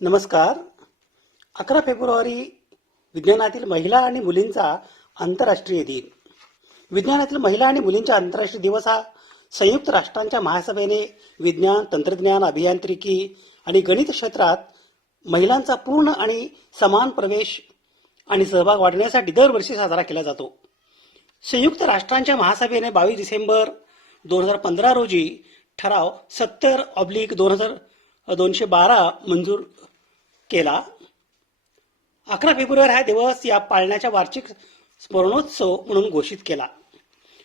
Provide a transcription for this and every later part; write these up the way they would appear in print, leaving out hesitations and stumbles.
नमस्कार. 11 फेब्रुवारी विज्ञानातील महिला आणि मुलींचा आंतरराष्ट्रीय दिन. विज्ञानातील महिला आणि मुलींचा आंतरराष्ट्रीय दिवस हा संयुक्त राष्ट्रांच्या महासभेने विज्ञान, तंत्रज्ञान, अभियांत्रिकी आणि गणित क्षेत्रात महिलांचा पूर्ण आणि समान प्रवेश आणि सहभाग वाढवण्यासाठी दरवर्षी साजरा केला जातो. संयुक्त राष्ट्रांच्या महासभेने 22 डिसेंबर 2015 रोजी ठराव 70/212 मंजूर केला. 11 फेब्रुवारी हा दिवस या पाळण्याच्या वार्षिक स्मरणोत्सव म्हणून घोषित केला.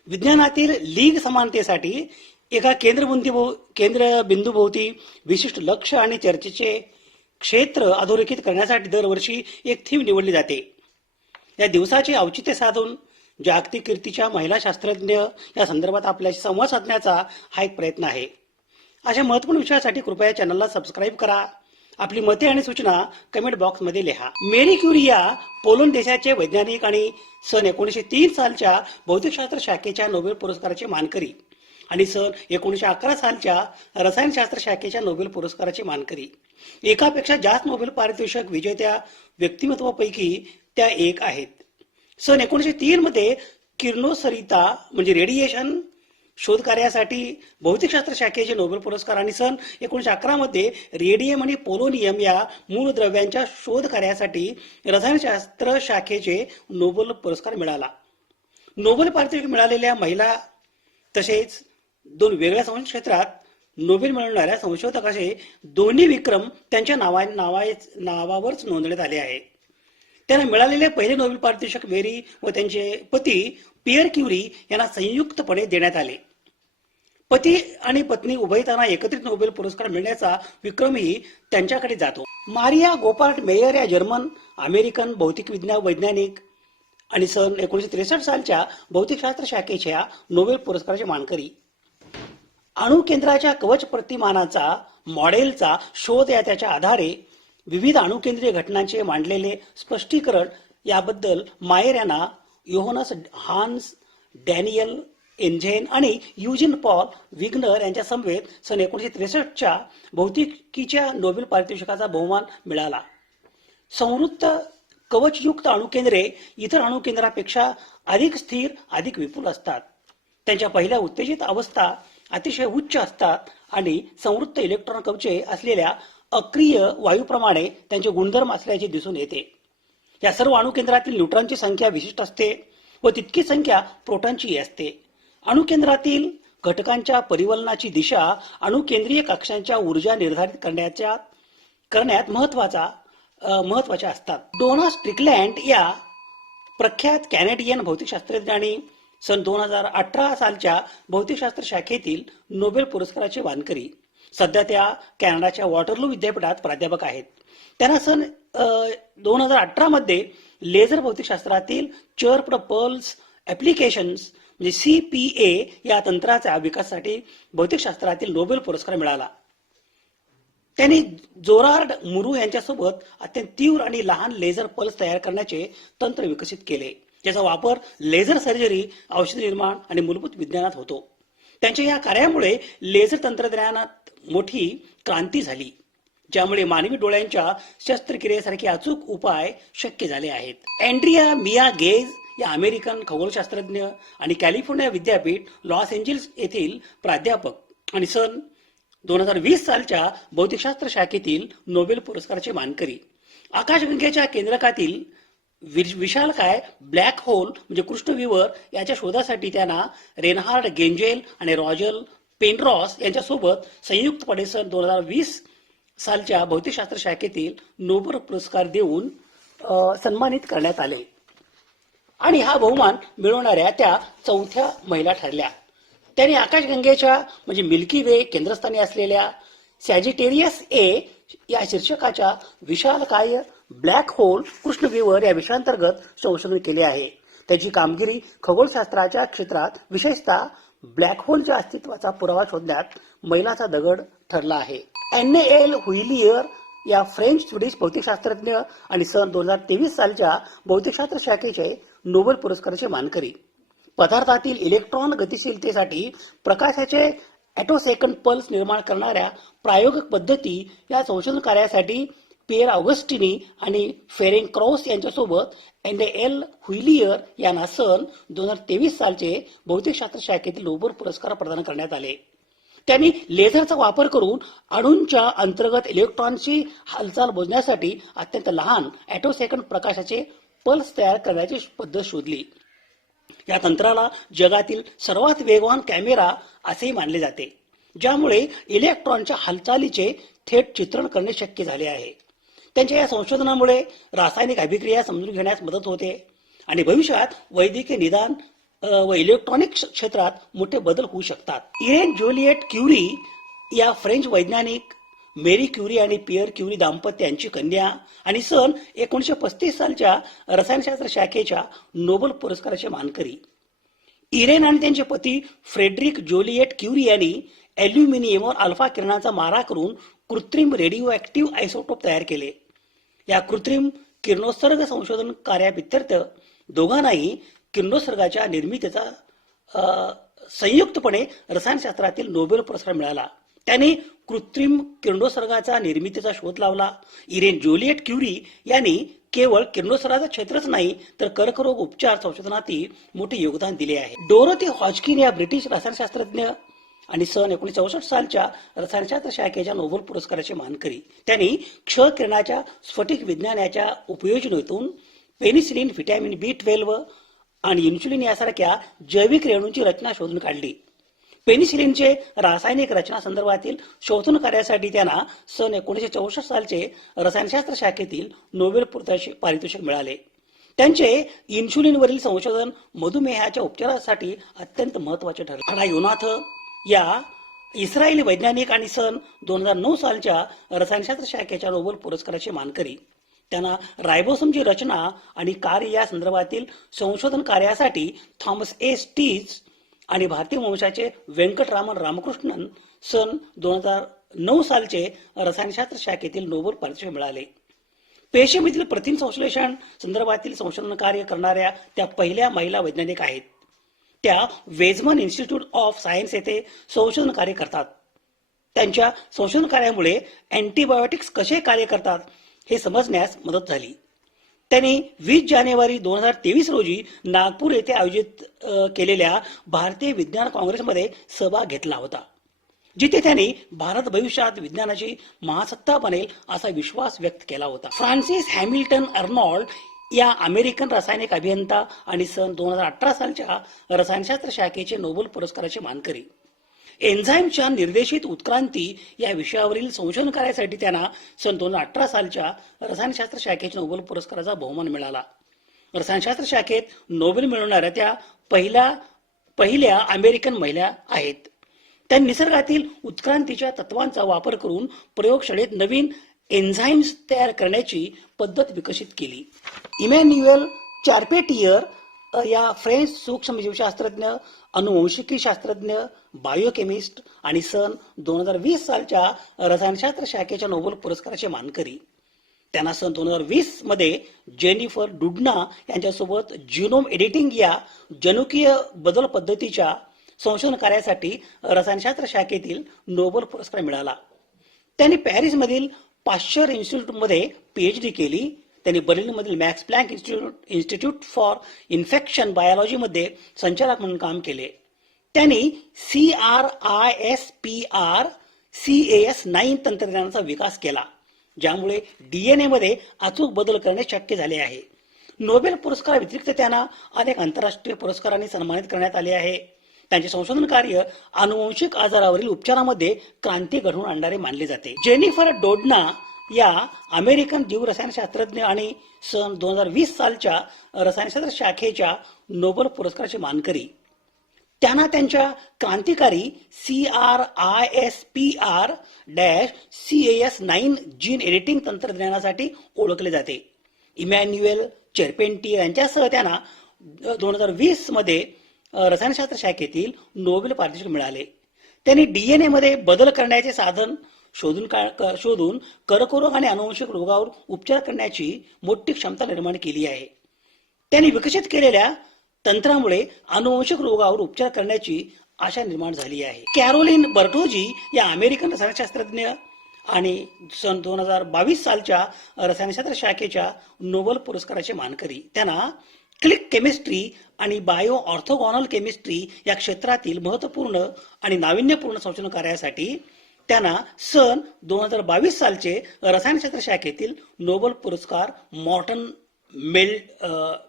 विज्ञानातील लिंग समानतेसाठी एका केंद्रबिंदूभोवती विशिष्ट लक्ष आणि चर्चेचे क्षेत्र अधोरेखित करण्यासाठी दरवर्षी एक थीम निवडली जाते. या दिवसाचे औचित्य साधून जागतिक कीर्तीच्या महिला शास्त्रज्ञ या संदर्भात आपल्याशी संवाद साधण्याचा हा एक प्रयत्न आहे. अशा महत्त्वपूर्ण विषयासाठी कृपया चॅनलला सबस्क्राईब करा. आपली मते आणि सूचना कमेंट बॉक्समध्ये लिहा. मेरी क्युरी या पोलंड देशाचे वैज्ञानिक आणि सन 1903 सालच्या भौतिकशास्त्र शाखेच्या नोबेल पुरस्काराचे मानकरी आणि सन 1911 सालच्या रसायनशास्त्र शाखेच्या नोबेल पुरस्काराचे मानकरी. एकापेक्षा जास्त नोबेल पारितोषिक विजेत्या व्यक्तिमत्वापैकी त्या एक आहेत. सन 1903 मध्ये किरणोत्सर्गिता म्हणजे रेडिएशन शोध कार्यासाठी भौतिकशास्त्र शाखेचे नोबेल पुरस्कार आणि सन 1911 मध्ये रेडियम आणि पोलोनियम या मूलद्रव्यांच्या शोध कार्यासाठी रसायनशास्त्र शाखेचे नोबेल पुरस्कार मिळाला. नोबेल पारितोषिक मिळालेल्या महिला तसेच 2 वेगळ्या संशोधन क्षेत्रात नोबेल मिळवणाऱ्या संशोधकाचे दोन्ही विक्रम त्यांच्या नावावरच नोंदवण्यात आले आहे. त्यांना मिळालेले पहिले नोबेल पारितोषिक मेरी व त्यांचे पती पियर क्युरी यांना संयुक्तपणे देण्यात आले. पती आणि पत्नी उभयतांना एकत्रित नोबेल पुरस्कार मिळण्याचा विक्रमही त्यांच्याकडे जातो. मारिया गोपार्ट मेयर या जर्मन अमेरिकन भौतिक विज्ञान वैज्ञानिक आणि सन 1963 सालच्या भौतिकशास्त्र शाखेच्या नोबेल पुरस्काराचे मानकरी. अणुकेंद्राच्या कवच प्रतिमानाचा मॉडेलचा शोध या त्याच्या आधारे विविध अणुकेंद्रीय घटनांचे मांडलेले स्पष्टीकरण याबद्दल मायर यांना योहानस हान्स डॅनियल एन्झेन आणि युजिन पॉल विग्नर यांच्या समवेत सन 1963च्या भौतिकीच्या नोबेल पारितोषिकाचा बहुमान मिळाला. संवृत्त कवचयुक्त अणुकेंद्रे इतर अणुकेंद्रापेक्षा अधिक स्थिर, अधिक विपुल असतात. त्यांच्या पहिल्या उत्तेजित अवस्था अतिशय उच्च असतात आणि संवृत्त इलेक्ट्रॉन कवचे असलेल्या अक्रिय वायूप्रमाणे त्यांचे गुणधर्म असल्याचे दिसून येते. या सर्व अणुकेंद्रातील न्यूट्रॉनची संख्या विशिष्ट असते व तितकी संख्या प्रोटॉनची असते. अणुकेंद्रातील घटकांच्या परिवलनाची दिशा अणुकेंद्रीय कक्षांच्या ऊर्जा निर्धारित करण्यात महत्वाच्या असतात. डोना स्ट्रिकलँड या प्रख्यात कॅनेडियन भौतिकशास्त्रज्ञांनी सन 2018 सालच्या भौतिकशास्त्र शाखेतील नोबेल पुरस्काराचे मानकरी. सध्या त्या कॅनडाच्या वॉटरलू विद्यापीठात प्राध्यापक आहेत. त्यांना सन 2018 मध्ये लेझर भौतिकशास्त्रातील चर्प्ड पल्स ऍप्लिकेशन्स म्हणजे CPA या तंत्राच्या विकासासाठी भौतिकशास्त्रातील नोबेल पुरस्कार मिळाला. त्यांनी जोरार्ड मुरू यांच्यासोबत अत्यंत तीव्र आणि लहान लेझर पल्स तयार करण्याचे तंत्र विकसित केले, ज्याचा वापर लेझर सर्जरी, औषध निर्माण आणि मूलभूत विज्ञानात होतो. त्यांच्या या कार्यामुळे लेझर तंत्रज्ञानात मोठी क्रांती झाली, ज्यामुळे मानवी डोळ्यांच्या शस्त्रक्रियेसारखे अचूक उपाय शक्य झाले आहेत. अँड्रिया मिया गेज या अमेरिकन खगोलशास्त्रज्ञ आणि कॅलिफोर्निया विद्यापीठ लॉस एंजेल्स येथील प्राध्यापक आणि सन 2020 सालच्या भौतिकशास्त्र शाखेतील नोबेल पुरस्काराचे मानकरी. आकाशगंगेच्या केंद्रकातील विशालकाय ब्लॅक होल म्हणजे कृष्णविवर याच्या शोधासाठी त्यांना रेनहार्ड गेंजेल आणि रॉजर पेनरॉस यांच्यासोबत संयुक्तपणे सन 2020 सालच्या भौतिकशास्त्र शाखेतील नोबेल पुरस्कार देऊन सन्मानित करण्यात आले आणि हा बहुमान मिळवणाऱ्या त्या चौथ्या महिला ठरल्या. त्यांनी आकाशगंगेच्या म्हणजे मिल्की वे केंद्रस्थानी असलेल्या सॅजिटेरियस ए या शीर्षकाच्या विशालकाय ब्लॅक होल कृष्णविवर या विषयाअंतर्गत संशोधन केले आहे. त्याची कामगिरी खगोलशास्त्राच्या क्षेत्रात विशेषतः ब्लॅक होलच्या अस्तित्वाचा पुरावा शोधण्यात मैलाचा दगड ठरला आहे. NAL हुइलियर या फ्रेंच स्वीडिश भौतिकशास्त्रज्ञ आणि सन 2023 सालच्या भौतिकशास्त्र शाखेचे नोबेल पुरस्काराचे मानकरी. पदार्थातील इलेक्ट्रॉन गतिशीलतेसाठी प्रकाशाचे ॲटोसेकंड पल्स निर्माण करणाऱ्या प्रायोगिक पद्धती या संशोधन कार्यासाठी पिएर ऑगस्टिनी आणि फेरेंक क्रॉस यांच्यासोबत एल हुइलियर यांना सन 2023 सालचे भौतिकशास्त्र शाखेतील नोबेल पुरस्कार प्रदान करण्यात आले. त्यांनी लेझरचा वापर करून अणूंच्या अंतर्गत इलेक्ट्रॉनची हालचाल मोजण्यासाठी अत्यंत लहान ॲटोसेकंड प्रकाशाचे पल्स तयार करण्याची पद्धत शोधली. या तंत्राला जगातील सर्वात वेगवान कॅमेरा असेही मानले जाते, ज्यामुळे इलेक्ट्रॉनच्या हालचालीचे थेट चित्रण करणे शक्य झाले आहे. त्यांच्या या संशोधनामुळे रासायनिक अभिक्रिया समजून घेण्यास मदत होते आणि भविष्यात वैद्यकीय निदान व इलेक्ट्रॉनिक क्षेत्रात मोठे बदल होऊ शकतात. इरेन ज्युलिएट क्युरी या फ्रेंच वैज्ञानिक मेरी क्युरी आणि पियर क्युरी दाम्पत्य यांची कन्या आणि सन 1935 सालच्या रसायनशास्त्र शाखेच्या नोबेल पुरस्काराचे मानकरी. इरेन आणि त्यांचे पती फ्रेडरिक ज्युलिएट क्युरी यांनी ॲल्युमिनियमवर अल्फा किरणांचा मारा करून कृत्रिम रेडिओ ॲक्टिव्ह आयसोटोप तयार केले. या कृत्रिम किरणोत्सर्ग संशोधन कार्याव्यतिरिक्त दोघांनाही किरणोत्सर्गाच्या निर्मितीचा संयुक्तपणे रसायनशास्त्रातील नोबेल पुरस्कार मिळाला. त्यांनी कृत्रिम किरणोत्सर्गाचा निर्मितीचा शोध लावला. इरेन ज्युलिएट क्युरी यांनी केवळ किरणोत्सर्गाचं क्षेत्रच नाही तर कर्करोग उपचार संशोधनातही मोठे योगदान दिले आहे. डोरोथी हॉजकिन या ब्रिटिश रसायनशास्त्रज्ञ आणि सन 1964 सालच्या रसायनशास्त्र शाखेच्या नोबेल पुरस्काराचे मानकरी. त्यांनी क्ष किरणाच्या स्फटिक विज्ञानाच्या उपयोजनेतून पेनिसिलिन, व्हिटॅमिन B12 आणि इन्सुलिन यासारख्या जैविक रेणूंची रचना शोधून काढली. पेनिसिलिनचे रासायनिक रचना संदर्भातील शोधन कार्यासाठी त्यांना सन 1964 सालचे रसायनशास्त्र शाखेतील नोबेल पारितोषिक मिळाले. त्यांचे इन्सुलिनवरील संशोधन मधुमेहाच्या उपचारासाठी अत्यंत महत्वाचे ठरले. हाडा योनाथ या इस्रायली वैज्ञानिक आणि सन 2009 सालच्या रसायनशास्त्र शाखेच्या नोबेल पुरस्काराचे मानकरी. त्यांना रायबोसोमची रचना आणि कार्य या संदर्भातील संशोधन कार्यासाठी थॉमस ए स्टीज आणि भारतीय वंशाचे व्यंकटरामन रामकृष्णन सन 2009 सालचे रसायनशास्त्र शाखेतील नोबेल पारितोषिक मिळाले. पेशीमधील प्रथिन संश्लेषण संदर्भातील संशोधन कार्य करणाऱ्या त्या पहिल्या महिला वैज्ञानिक आहेत. त्या वेझमन इन्स्टिट्यूट ऑफ सायन्स येथे संशोधन कार्य करतात. त्यांच्या संशोधन कार्यामुळे अँटीबायोटिक्स कसे कार्य करतात हे समजण्यास मदत झाली. त्यांनी 20 जानेवारी 2023 रोजी नागपूर येथे आयोजित केलेल्या भारतीय विज्ञान काँग्रेसमध्ये सहभाग घेतला होता, जिथे त्यांनी भारत भविष्यात विज्ञानाची महासत्ता बनेल असा विश्वास व्यक्त केला होता. फ्रान्सिस हॅमिल्टन अर्नॉल्ड या अमेरिकन रासायनिक अभियंता आणि सन 2018 सालच्या रसायनशास्त्र शाखेचे नोबेल पुरस्काराचे मानकरी. एन्झाईमच्या निर्देशित उत्क्रांती या विषयावरील संशोधन कार्यासाठी त्यांना सन 2018 सालच्या रसायनशास्त्र शाखेच्या नोबेल पुरस्काराचा बहुमान मिळाला. रसायनशास्त्र शाखेत नोबेल मिळवणाऱ्या त्या पहिल्या अमेरिकन महिला आहेत. त्यांनी निसर्गातील उत्क्रांतीच्या तत्वांचा वापर करून प्रयोगशाळेत नवीन एन्झाईम्स तयार करण्याची पद्धत विकसित केली. इमॅन्युएल चार्पेटियर या फ्रेंच सूक्ष्मजीवशास्त्रज्ञ, अनुवंशिकी शास्त्रज्ञ, बायोकेमिस्ट आणि सन 2020 सालच्या रसायनशास्त्र शाखेच्या नोबेल पुरस्काराचे मानकरी. त्यांना सन 2020 मध्ये जेनिफर डुडना यांच्यासोबत जिनोम एडिटिंग या जनुकीय बदल पद्धतीच्या संशोधन कार्यासाठी रसायनशास्त्र शाखेतील नोबेल पुरस्कार मिळाला. त्यांनी पॅरिसमधील पाश्चर इन्स्टिट्यूटमध्ये PhD केली. त्यांनी बर्लिनमधील Max Planck Institute for Infection बायोलॉजीमध्ये संचालक म्हणून काम केले. त्यांनी CRISPR-Cas9 तंत्रज्ञानाचा विकास केला, ज्यामुळे DNA मध्ये अचूक बदल करणे शक्य झाले आहे. नोबेल पुरस्कार व्यतिरिक्त त्यांना अनेक आंतरराष्ट्रीय पुरस्कारांनी सन्मानित करण्यात आले आहे. त्यांचे संशोधन कार्य अनुवंशिक आजारावरील उपचारामध्ये क्रांती घडवून आणणारे मानले जाते. जेनिफर डोडना या अमेरिकन जीवरसायनशास्त्रज्ञ आणि सन 2020 सालच्या रसायनशास्त्र शाखेच्या नोबेल पुरस्काराचे मानकरी. त्यांना त्यांच्या क्रांतिकारी CRISPR-Cas9 जीन एडिटिंग तंत्रज्ञानासाठी ओळखले जाते. इमॅन्युएल चार्पेटियर यांच्यासह त्यांना 2020 मध्ये रसायनशास्त्र शाखेतील नोबेल पारितोषिक मिळाले. त्यांनी DNA मध्ये बदल करण्याचे साधन शोधून कर्करोग आणि अनुवंशिक रोगावर उपचार करण्याची मोठी क्षमता निर्माण केली आहे. त्यांनी विकसित केलेल्या तंत्रामुळे अनुवंशिक रोगावर उपचार करण्याची आशा निर्माण झाली आहे. कॅरोलिन बर्टोजी या अमेरिकन रसायनशास्त्रज्ञ आणि सन 2022 सालच्या रसायनशास्त्र शाखेच्या नोबेल पुरस्काराचे मानकरी. त्यांना क्लिक केमिस्ट्री आणि बायो ऑर्थोगॉनल केमिस्ट्री या क्षेत्रातील महत्त्वपूर्ण आणि नाविन्यपूर्ण संशोधन कार्यासाठी त्यांना सन 2022 सालचे रसायनशास्त्र शाखेतील नोबेल पुरस्कार मॉर्टन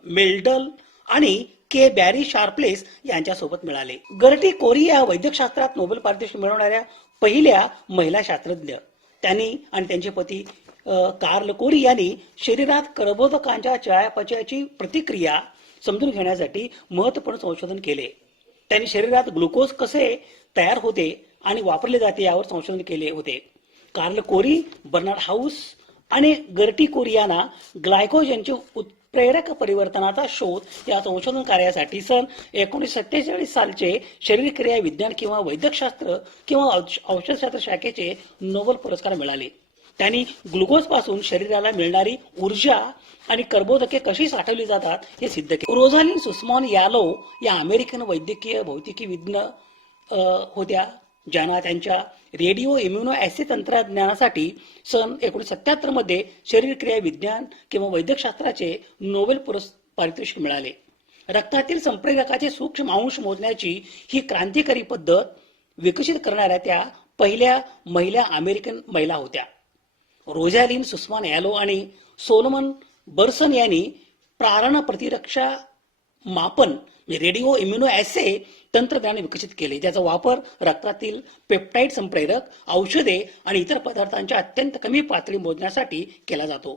मेल्डल आणि के बॅरी शार्पलेस यांच्यासोबत मिळाले. गर्टी कोरी या वैद्यकशास्त्रात नोबेल पारितोषिक मिळवणाऱ्या पहिल्या महिला शास्त्रज्ञ. त्यांनी आणि त्यांचे पती कार्ल कोरी यांनी शरीरात कर्बोदकांच्या चयापचयाची प्रतिक्रिया समजून घेण्यासाठी महत्त्वपूर्ण संशोधन केले. त्यांनी शरीरात ग्लुकोज कसे तयार होते आणि वापरले जाते यावर संशोधन केले होते. कार्ल कोरी, बर्नार्ड हाऊस आणि गर्टी कोरी यांना ग्लायकोजनचे उत्प्रेरक परिवर्तनाचा शोध या संशोधन कार्यासाठी सन 1947 सालचे शरीरक्रिया विज्ञान किंवा वैद्यकशास्त्र किंवा औषधशास्त्र शाखेचे नोबेल पुरस्कार मिळाले. त्यांनी ग्लुकोज पासून शरीराला मिळणारी ऊर्जा आणि कर्बोदके कशी साठवली जातात हे सिद्ध केले. रोझालिन सुस्मान यालो या अमेरिकन वैद्यकीय भौतिकीविज्ञ होत्या, ज्यांना त्यांच्या रेडिओ इम्युनो ऍसिड तंत्रज्ञानासाठी सन 1977 मध्ये शरीरक्रिया विज्ञान किंवा वैद्यकशास्त्राचे नोबेल पारितोषिक मिळाले. रक्तातील संप्रेरकाचे सूक्ष्म अंश मोजण्याची ही क्रांतिकारी पद्धत विकसित करणाऱ्या त्या पहिल्या महिला अमेरिकन महिला होत्या. रोझॅलिन सुस्मान यालो आणि सोलोमन बर्सन यांनी प्रारण प्रतिरक्षा मापन रेडिओ इम्युनो ऍसे तंत्रज्ञान विकसित केले, ज्याचा वापर रक्तातील पेप्टाइड संप्रेरक, औषधे आणि इतर पदार्थांच्या अत्यंत कमी पातळी मोजण्यासाठी केला जातो.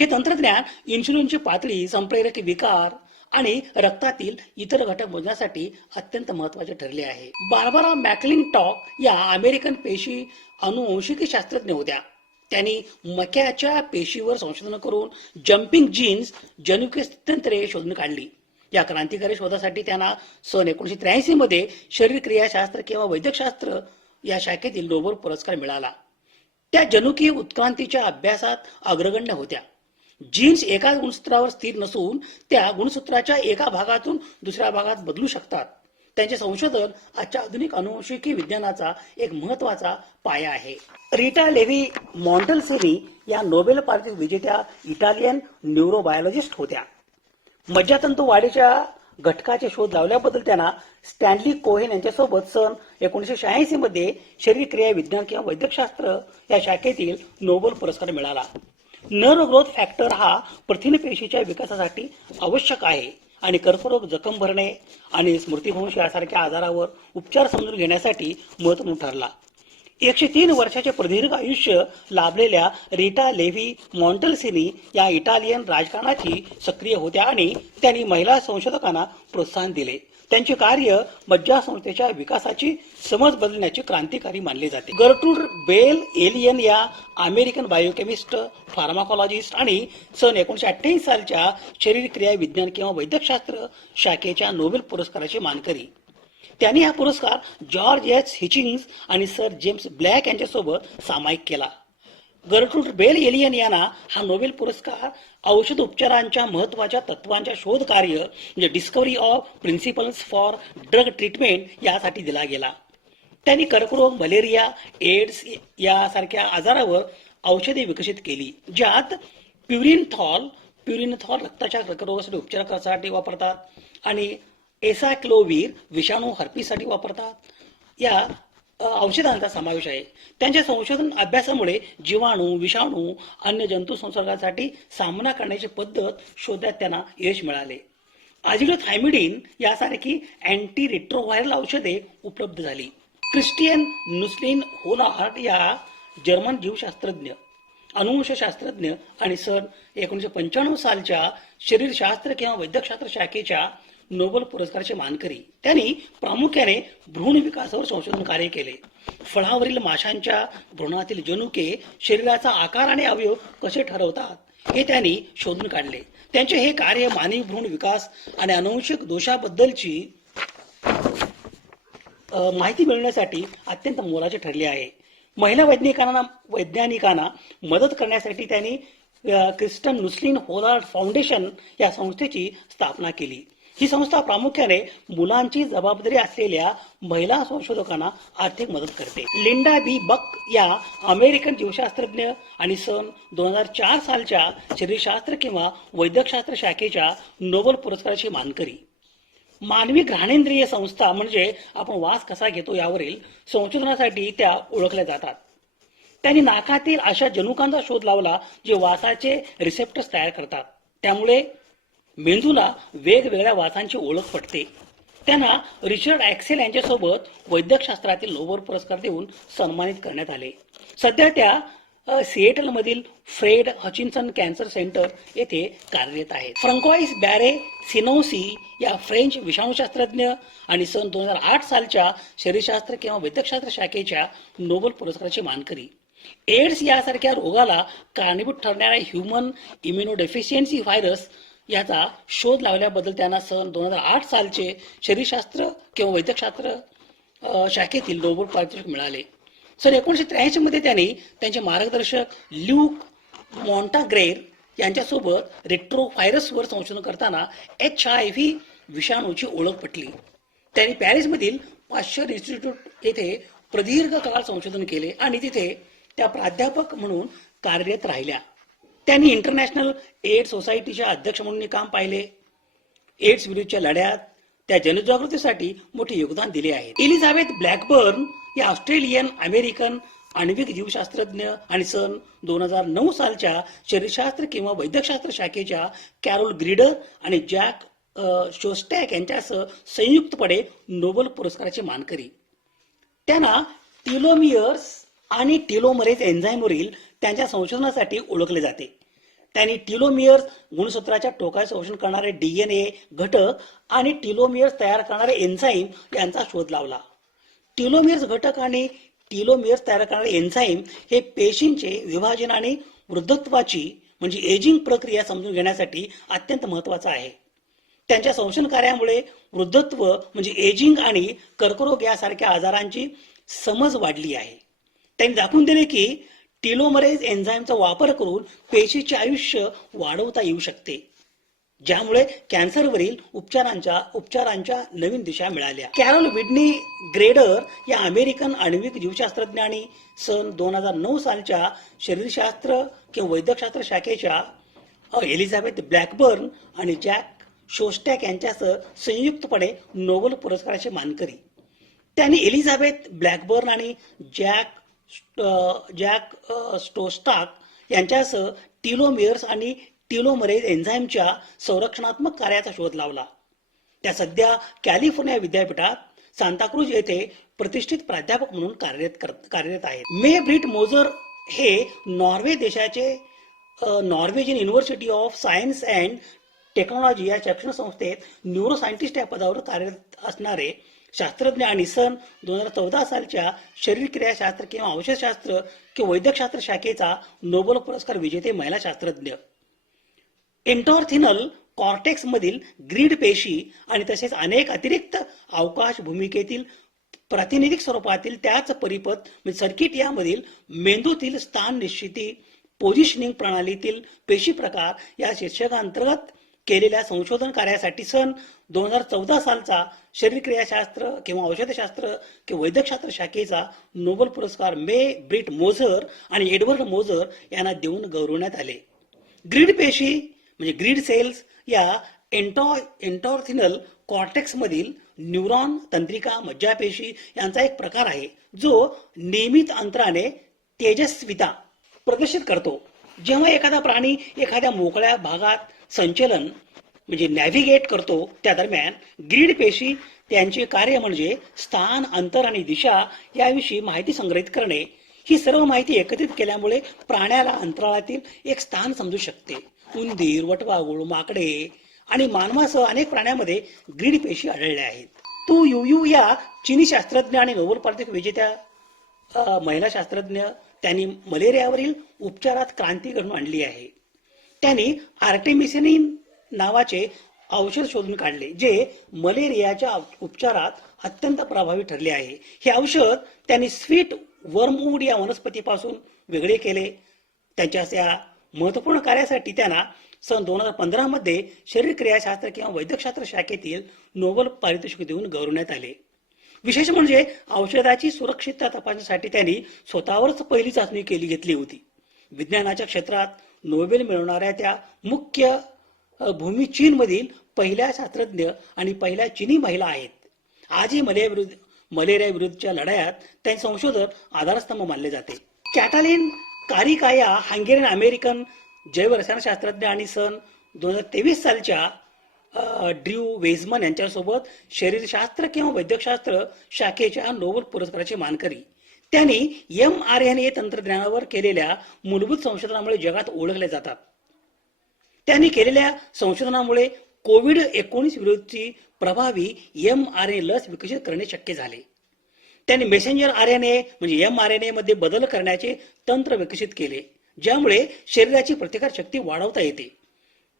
हे तंत्रज्ञान इन्शुलिनची पातळी, संप्रेरक विकार आणि रक्तातील इतर घटक मोजण्यासाठी अत्यंत महत्त्वाचे ठरले आहे. बार्बरा मॅकलिंटॉक या अमेरिकन पेशी अनुवंशिकी शास्त्रज्ञ होत्या. त्यांनी मक्याच्या पेशीवर संशोधन करून जम्पिंग जीन्स जनुकीय स्थित्यंतरे शोधून काढली. या क्रांतिकारी शोधासाठी त्यांना सन 1983 मध्ये शरीरक्रियाशास्त्र किंवा वैद्यकशास्त्र या शाखेतील नोबेल पुरस्कार मिळाला. त्या जनुकीय उत्क्रांतीच्या अभ्यासात अग्रगण्य होत्या. जीन्स एकाच गुणसूत्रावर स्थिर नसून त्या गुणसूत्राच्या एका भागातून दुसऱ्या भागात बदलू शकतात. त्यांचे संशोधन आजच्या आधुनिक अनुवंशिकी विज्ञानाचा एक महत्त्वाचा पाया आहे. रीटा लेव्ही मॉन्टेल्सिनी या नोबेल पारितोषिक विजेत्या इटालियन न्यूरोबायोलॉजिस्ट होत्या. मज्जातंतू वाढीच्या घटकाचे शोध लावल्याबद्दल त्यांना स्टॅनली कोहेन यांच्यासोबत सन 1986 मध्ये शरीरक्रिया विज्ञान किंवा वैद्यकशास्त्र या शाखेतील नोबेल पुरस्कार मिळाला. नर्व ग्रोथ फॅक्टर हा प्रथिन पेशीच्या विकासासाठी आवश्यक आहे आणि कर्करोग, जखम भरणे आणि स्मृतिभ्रंश यासारख्या आजारावर उपचार समजून घेण्यासाठी महत्त्वपूर्ण ठरला. 103 वर्षाचे प्रदीर्घ आयुष्य लाभलेल्या रीटा लेव्ही मॉन्टेल्सिनी या इटालियन राजकारणाची सक्रिय होत्या आणि त्यांनी महिला संशोधकांना प्रोत्साहन दिले. त्यांचे कार्य मज्जासंस्थेच्या विकासाची समज बदलण्याचे क्रांतिकारी मानले जाते. गर्ट्रूड बेल एलियन या अमेरिकन बायोकेमिस्ट, फार्माकोलॉजिस्ट आणि सन 1988 सालच्या शरीरक्रिया विज्ञान किंवा वैद्यकशास्त्र शाखेच्या नोबेल पुरस्काराचे मानकरी. त्यांनी हा पुरस्कार जॉर्ज एच हिचिंग्स आणि सर जेम्स ब्लॅक यांच्यासोबत सामायिक केला. गर्ट्रूड बेल एलियन यांना हा नोबेल पुरस्कार औषध उपचारांच्या महत्त्वाच्या तत्वांच्या शोध कार्य म्हणजे discovery of principles for drug treatment यासाठी दिला गेला. त्यांनी कर्करोग, मलेरिया, एड्स यासारख्या आजारावर औषधे विकसित केली, ज्यात प्युरिनथॉल रक्ताच्या कर्करोगासाठी उपचारासाठी वापरतात आणि एसाक्लोव्हिर विषाणू हर्पीसाठी वापरतात. या औषधांचा समावेश आहे. त्यांच्या संशोधन अभ्यासामुळे जीवाणू, विषाणू, अन्य जंतू संसर्गासाठी सामना करण्याची पद्धत शोधण्यात त्यांना यश मिळाले. आझिडोथायमिडिन यासारखी अँटी रेट्रोव्हायरल औषधे उपलब्ध झाली. क्रिस्टियन नुस्लिन होलार्ड या जर्मन जीवशास्त्रज्ञ, अनुवंशशास्त्रज्ञ आणि सन 1995 सालच्या शरीरशास्त्र किंवा वैद्यकशास्त्र शाखेच्या नोबेल पुरस्काराचे मानकरी. त्यांनी प्रामुख्याने भ्रूण विकासावर संशोधन कार्य केले. फळावरील माशांच्या भ्रूणातील जनुके शरीराचा आकार आणि अवयव कसे ठरवतात हे त्यांनी शोधून काढले. त्यांचे हे कार्य मानवी भ्रूण विकास आणि अनुवंशिक दोषाबद्दलची माहिती मिळवण्यासाठी अत्यंत मोलाचे ठरले आहे. महिला वैज्ञानिकांना मदत करण्यासाठी त्यांनी क्रिस्टन नुस्लिन होलार्ड फाउंडेशन या संस्थेची स्थापना केली. ही संस्था प्रामुख्याने मुलांची जबाबदारी असलेल्या महिला संशोधकांना आर्थिक मदत करते. लिंडा बी बक या अमेरिकन जीवशास्त्रज्ञ आणि सन 2004 सालच्या शरीरशास्त्र किंवा वैद्यकशास्त्र शाखेच्या नोबेल पुरस्काराची मानकरी. मानवी घ्राणेंद्रिय संस्था म्हणजे आपण वास कसा घेतो यावरील संशोधनासाठी त्या ओळखल्या जातात. त्यांनी नाकातील अशा जनुकांचा शोध लावला जे वासाचे रिसेप्टर्स तयार करतात. त्यामुळे मेंदूला वेगवेगळ्या वासांची ओळख पटते. त्यांना रिचर्ड ॲक्सेल यांच्यासोबत वैद्यकशास्त्रातील नोबेल पुरस्कार देऊन सन्मानित करण्यात आले. सध्या त्या सिएटलमधील फ्रेड हचिन्सन कॅन्सर सेंटर येथे कार्यरत आहेत. फ्रँकोइस बॅरे सिनोसी या फ्रेंच विषाणूशास्त्रज्ञ आणि सन 2008 सालच्या शरीरशास्त्र किंवा वैद्यकशास्त्र शाखेच्या नोबेल पुरस्काराची मानकरी. एड्स यासारख्या रोगाला कारणीभूत ठरणाऱ्या ह्युमन इम्युनोडेफिशियन्सी व्हायरस याचा शोध लावल्याबद्दल त्यांना सन 2008 सालचे शरीरशास्त्र किंवा वैद्यकशास्त्र शाखेतील नोबेल पारितोषिक मिळाले. सन 1983 मध्ये त्यांनी त्यांचे मार्गदर्शक ल्यूक मॉन्टाग्रेर यांच्यासोबत रेट्रोव्हायरसवर संशोधन करताना HIV विषाणूची ओळख पटली. त्यांनी पॅरिसमधील पाश्चर इन्स्टिट्यूट येथे प्रदीर्घ काळ संशोधन केले आणि तिथे त्या प्राध्यापक म्हणून कार्यरत राहिल्या. त्यांनी इंटरनॅशनल एड्स सोसायटीच्या अध्यक्ष म्हणून काम पाहिले. एड्स विरुद्धच्या लढ्यात त्या जनजागृतीसाठी मोठे योगदान दिले आहे. एलिझाबेथ ब्लॅकबर्न या ऑस्ट्रेलियन अमेरिकन आण्विक जीवशास्त्रज्ञ आणि सन 2009 सालच्या शरीरशास्त्र किंवा वैद्यकशास्त्र शाखेच्या कॅरोल ग्रीडर आणि जॅक शोस्टॅक यांच्यासह संयुक्तपणे नोबेल पुरस्काराची मानकरी. त्यांना टिलोमियर्स आणि टिलोमरेज एन्झाईमवरील त्यांच्या संशोधनासाठी ओळखले जाते. त्यांनी टिलोमियर्स गुणसूत्राच्या टोकाचे संशोधन करणारे DNA घटक आणि टिलोमियर्स तयार करणारे एन्झाईम यांचा शोध लावला. टिलोमियर्स घटक आणि टिलोमियर्स तयार करणारे एन्झाईम हे पेशींचे विभाजन आणि वृद्धत्वाची म्हणजे एजिंग प्रक्रिया समजून घेण्यासाठी अत्यंत महत्त्वाचा आहे. त्यांच्या संशोधन कार्यामुळे वृद्धत्व म्हणजे एजिंग आणि कर्करोग यासारख्या आजारांची समज वाढली आहे. त्यांनी दाखवून दिले की टिलोमरेज एन्झाईमचा वापर करून पेशीचे आयुष्य वाढवता येऊ शकते, ज्यामुळे कॅन्सरवरील उपचारांच्या नवीन दिशा मिळाल्या. कॅरोल विडनी ग्रेडर या अमेरिकन आण्विक जीवशास्त्रज्ञांनी सन 2009 सालच्या शरीरशास्त्र किंवा वैद्यकशास्त्र शाखेच्या एलिझाबेथ ब्लॅकबर्न आणि जॅक शोस्टॅक यांच्यासह संयुक्तपणे नोबेल पुरस्काराची मानकरी. त्यांनी एलिझाबेथ ब्लॅकबर्न आणि जॅक स्टोस्टाक यांच्यासह टिलोमियर्स आणि टिलोमरेज एन्झाईमच्या संरक्षणात्मक कार्याचा शोध लावला. त्या सध्या कॅलिफोर्निया विद्यापीठात सांताक्रूज येथे प्रतिष्ठित प्राध्यापक म्हणून कार्यरत आहेत. मे ब्रिट मोझर हे नॉर्वे देशाचे Norwegian university of science and technology या शिक्षण संस्थेत न्यूरोसायंटिस्ट या पदावर कार्यरत असणारे शास्त्रज्ञ आणि सन 2014 सालच्या शरीरक्रियाशास्त्र किंवा औषधशास्त्र किंवा वैद्यकशास्त्र शाखेचा नोबेल पुरस्कार विजेते महिला शास्त्रज्ञ. एन्टॉर्थिनल कॉर्टेक्स मधील ग्रीड पेशी आणि तसेच अनेक अतिरिक्त अवकाश भूमिकेतील प्रातिनिधिक स्वरूपातील त्याच परिपथ म्हणजे सर्किट यामधील मेंदूतील स्थान निश्चिती पोझिशनिंग प्रणालीतील पेशी प्रकार या शीर्षकांतर्गत केलेल्या संशोधन कार्यासाठी सन 2014 सालचा शरीरक्रियाशास्त्र किंवा औषधशास्त्र किंवा वैद्यकशास्त्र शाखेचा नोबेल पुरस्कार मे ब्रिट मोझर आणि एडवर्ड मोझर यांना देऊन गौरवण्यात आले. ग्रीड पेशी म्हणजे ग्रीड सेल्स या एन्टॉर्थिनल कॉर्टेक्स मधील न्यूरॉन तंत्रिका मज्जापेशी यांचा एक प्रकार आहे जो नियमित अंतराने तेजस्विता प्रदर्शित करतो. जेव्हा एखादा प्राणी एखाद्या मोकळ्या भागात संचलन म्हणजे नॅव्हिगेट करतो त्या दरम्यान ग्रीड पेशी त्यांचे कार्य म्हणजे स्थान, अंतर आणि दिशा याविषयी माहिती संग्रहित करणे. ही सर्व माहिती एकत्रित केल्यामुळे प्राण्याला अंतराळातील एक स्थान समजू शकते. उंदीर, वटवाघूळ, माकडे आणि मानवासह अनेक प्राण्यांमध्ये ग्रीड पेशी आढळल्या आहेत. तू युयू या चीनी शास्त्रज्ञ आणि नोबेल पारितोषिक विजेत्या महिला शास्त्रज्ञ त्यांनी मलेरियावरील उपचारात क्रांती घडवून आणली आहे. त्यांनी आर्टेमिसिनिन नावाचे औषध शोधून काढले जे मलेरियाच्या उपचारात अत्यंत प्रभावी ठरले आहे. हे औषध त्यांनी स्वीट वर्मवूड या वनस्पतीपासून वेगळे केले. त्यांच्या महत्त्वपूर्ण कार्यासाठी त्यांना सन 2015 मध्ये शरीरक्रियाशास्त्र किंवा वैद्यकशास्त्र शाखेतील नोबेल पारितोषिक देऊन गौरवण्यात आले. विशेष म्हणजे औषधाची सुरक्षितता तपासण्यासाठी त्यांनी स्वतःवरच पहिली चाचणी घेतली होती. विज्ञानाच्या क्षेत्रात नोबेल मिळवणाऱ्या त्या मुख्य भूमी चीनमधील पहिल्या शास्त्रज्ञ आणि पहिल्या चीनी महिला आहेत. आजही मलेरिया विरुद्धच्या लढायात त्यांचे संशोधन आधारस्तंभ मानले जाते. कॅटालिन कारिकाया हंगेरियन अमेरिकन जैवरसायनशास्त्रज्ञ आणि सन 2023 सालच्या ड्र्यू वेझमन यांच्यासोबत शरीरशास्त्र किंवा वैद्यकशास्त्र शाखेच्या नोबेल पुरस्काराची मानकरी. त्यांनी mRNA तंत्रज्ञानावर केलेल्या मूलभूत संशोधनामुळे जगात ओळखले जातात. त्यांनी केलेल्या संशोधनामुळे कोविड-19 विरुद्धची प्रभावी mRNA लस विकसित करणे शक्य झाले. त्यांनी मेसेंजर RNA म्हणजे mRNA मध्ये बदल करण्याचे तंत्र विकसित केले, ज्यामुळे शरीराची प्रतिकार शक्ती वाढवता येते.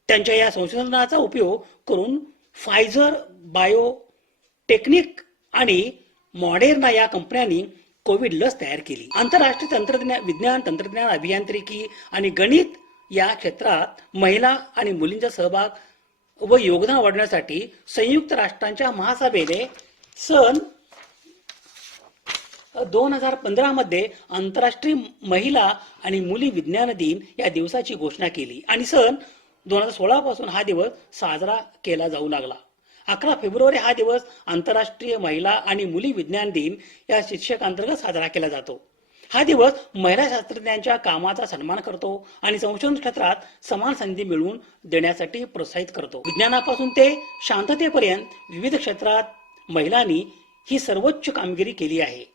त्यांच्या या संशोधनाचा उपयोग करून फायझर बायोटेक्निक आणि मॉडेर्ना या कंपन्यांनी कोविड लस तयार केली. आंतरराष्ट्रीय विज्ञान, तंत्रज्ञान, अभियांत्रिकी आणि गणित या क्षेत्रात महिला आणि मुलींचा सहभाग व योगदान वाढवण्यासाठी संयुक्त राष्ट्रांच्या महासभेने सन 2015 मध्ये आंतरराष्ट्रीय महिला आणि मुली विज्ञान दिन या दिवसाची घोषणा केली आणि सन 2016 पासून हा दिवस साजरा केला जाऊ लागला. 11 फेब्रुवारी हा दिवस आंतरराष्ट्रीय महिला आणि मुली विज्ञान दिन या शीर्षकांतर्गत साजरा केला जातो. हा दिवस महिला शास्त्रज्ञांच्या कामाचा सन्मान करतो आणि संशोधन क्षेत्रात समान संधी मिळवून देण्यासाठी प्रोत्साहित करतो. विज्ञानापासून ते शांततेपर्यंत विविध क्षेत्रात महिलांनी ही सर्वोच्च कामगिरी केली आहे.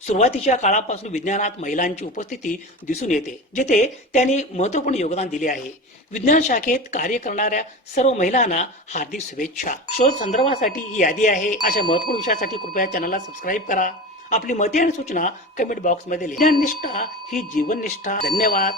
सुरुवातीच्या काळापासून विज्ञानात महिलांची उपस्थिती दिसून येते, जिथे त्यांनी महत्त्वपूर्ण योगदान दिले आहे. विज्ञान शाखेत कार्य करणाऱ्या सर्व महिलांना हार्दिक शुभेच्छा. शोध संदर्भासाठी ही यादी आहे. अशा महत्त्वपूर्ण विषयासाठी कृपया चॅनलला सबस्क्राईब करा. आपली मते आणि सूचना कमेंट बॉक्समध्ये लिहा. विज्ञान निष्ठा ही जीवन निष्ठा. धन्यवाद.